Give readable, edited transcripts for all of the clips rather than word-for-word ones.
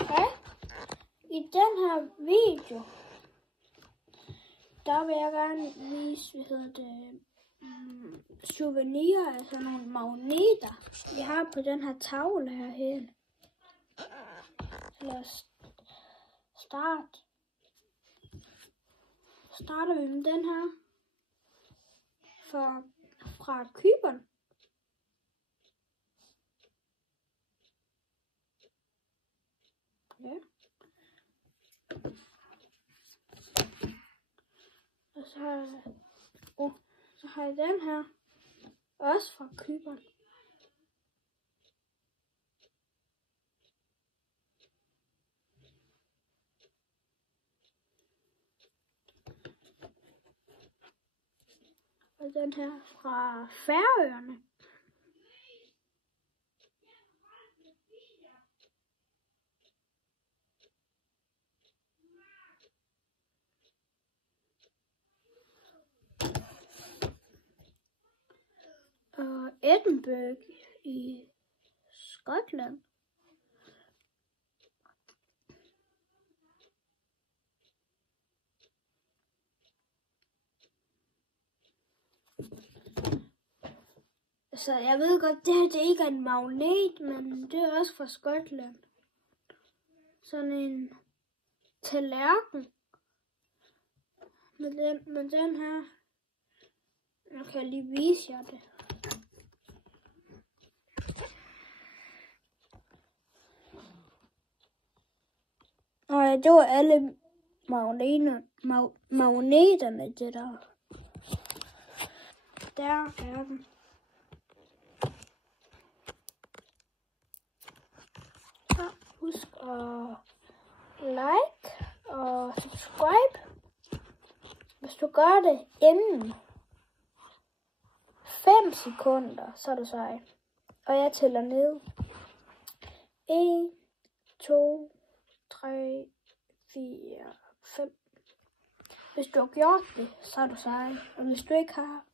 Okay. I den her video, der vil jeg gerne vise, souvenirer, altså nogle magneter, vi har på den her tavle herhen. Lad os starter vi med den her fra Cypern. Ja. Og så har jeg den her, også fra Cypern. Og den her fra Færøerne. Og Edinburgh i Skotland. Så jeg ved godt, det her det ikke er en magnet, men det er også fra Skotland. Sådan en tallerken. Med den her. Nu kan jeg lige vise jer det. Og det var alle magneterne, det der. Der er den. Så husk at like og subscribe, hvis du gør det inden 5 sekunder, så er du sej. Og jeg tæller ned. 1, 2, 3, 4, 5. Hvis du har gjort det, så er du sej. Og hvis du ikke har,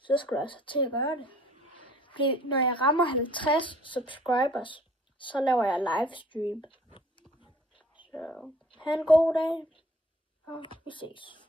så skal du altså til at gøre det. Fordi når jeg rammer 50 subscribers, så laver jeg livestream. Så have en god dag, og vi ses.